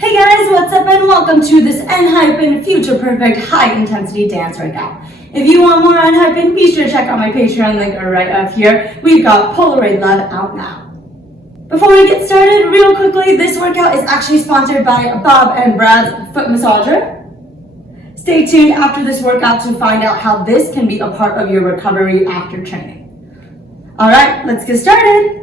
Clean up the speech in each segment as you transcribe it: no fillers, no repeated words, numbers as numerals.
Hey guys, what's up and welcome to this Enhypen Future Perfect High Intensity Dance Workout. If you want more Enhypen, be sure to check out my Patreon link right up here. We've got Polaroid Love out now. Before we get started, real quickly, this workout is actually sponsored by Bob and Brad's Foot Massager. Stay tuned after this workout to find out how this can be a part of your recovery after training. Alright, let's get started.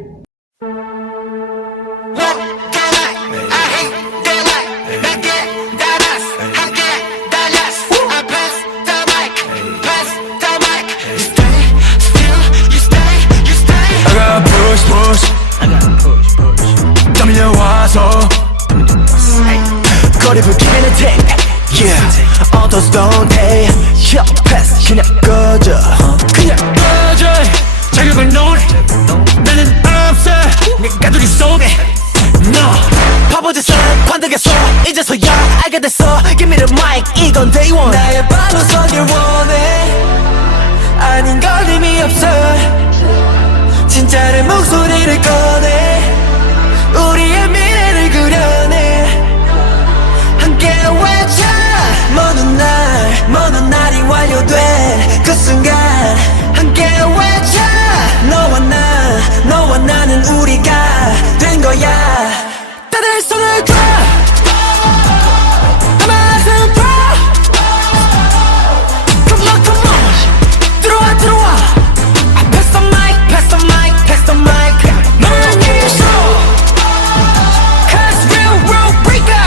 거리 불키는 tape, yeah. All those don't pay. Yo, pass, 그냥 꺼져. 그냥 꺼져. 자격을 논해. 나는 없어. 내 가두리 속에. No. 바보짓을 관두겠어. 이제서야 알게 됐어. Give me the mic, 이건 day one. 나의 발로 서길 원해. 아닌 걸 의미 없어. 진짜 내 목소리를 꺼내. 우리의 미래를 그려내. 함께 외쳐 먼 날이 완료된 그 순간 함께 외쳐 너와 나는 우리가 된 거야 다들 손을 들어 아마도 봐 Come on 들어와 Pass the mic 너는 이기셔 Cause real world breaker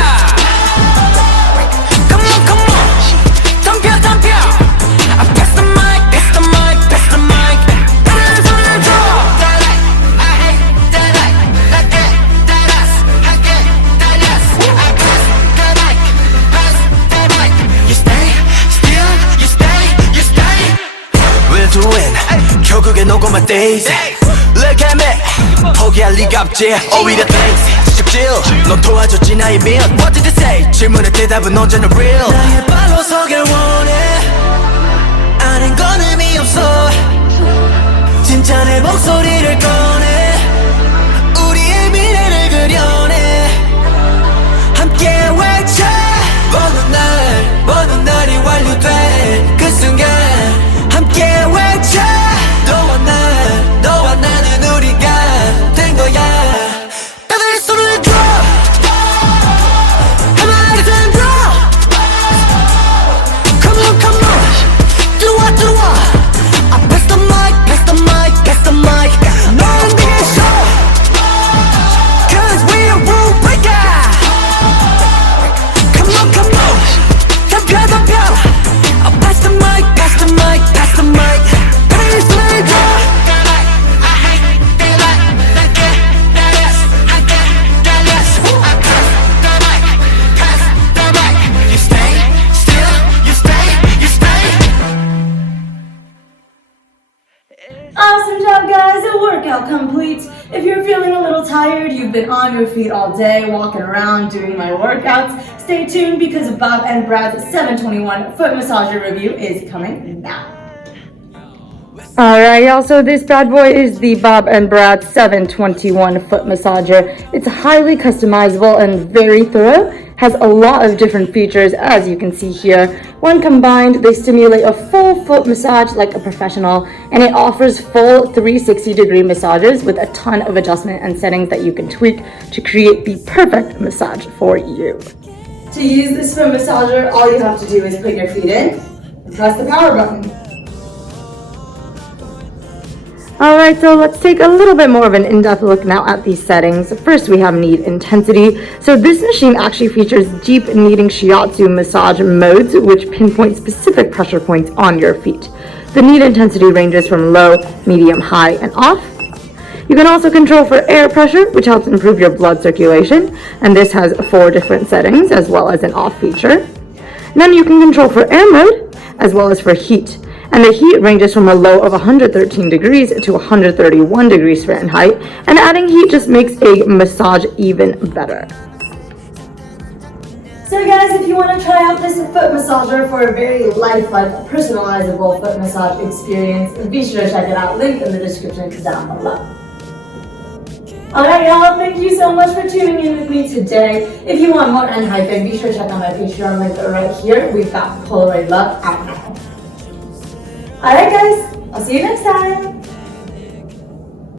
결국엔 오고만 days Look at me 포기할 리가 없지 오히려 thanks 직접질 넌 도와줬지 나의 면 What did they say 질문의 대답은 언제나 real 나의 발로 서길 원해 아닌 건 의미 없어 진짜 내 목소리를 꺼내 우리의 미래를 그려내 함께 외쳐 먼 날이 완료된 그 순간 함께 외쳐 너와 나는 우리가 된 거야 다들 손을 들어 한마디든 들어 Come on 들어와 I pass the mic 넌 이기셔 Cause we're rule breaker Come on 덤벼 I pass the mic Awesome job guys, a workout complete. If you're feeling a little tired, you've been on your feet all day, walking around, doing my workouts, stay tuned because Bob and Brad's 721 foot massager review is coming now. Alright y'all, so this bad boy is the Bob and Brad 721 foot massager. It's highly customizable and very thorough. Has a lot of different features as you can see here. When combined, they stimulate a full foot massage like a professional, and it offers full 360-degree massages with a ton of adjustment and settings that you can tweak to create the perfect massage for you. To use this foot massager, all you have to do is put your feet in and press the power button. Alright, so let's take a little bit more of an in-depth look now at these settings. First, we have knead intensity. So this machine actually features deep kneading shiatsu massage modes, which pinpoint specific pressure points on your feet. The knead intensity ranges from low, medium, high, and off. You can also control for air pressure, which helps improve your blood circulation, and this has 4 different settings, as well as an off feature. And then you can control for air mode, as well as for heat. And the heat ranges from a low of 113 degrees to 131 degrees Fahrenheit, and adding heat just makes a massage even better. So guys, if you want to try out this foot massager for a very lifelike, personalizable foot massage experience, be sure to check it out. Link in the description down below. Alright, y'all, thank you so much for tuning in with me today. If you want more Enhypen, be sure to check out my Patreon link right here. We've got Polaroid Love out now. Alright, guys, I'll see you next time.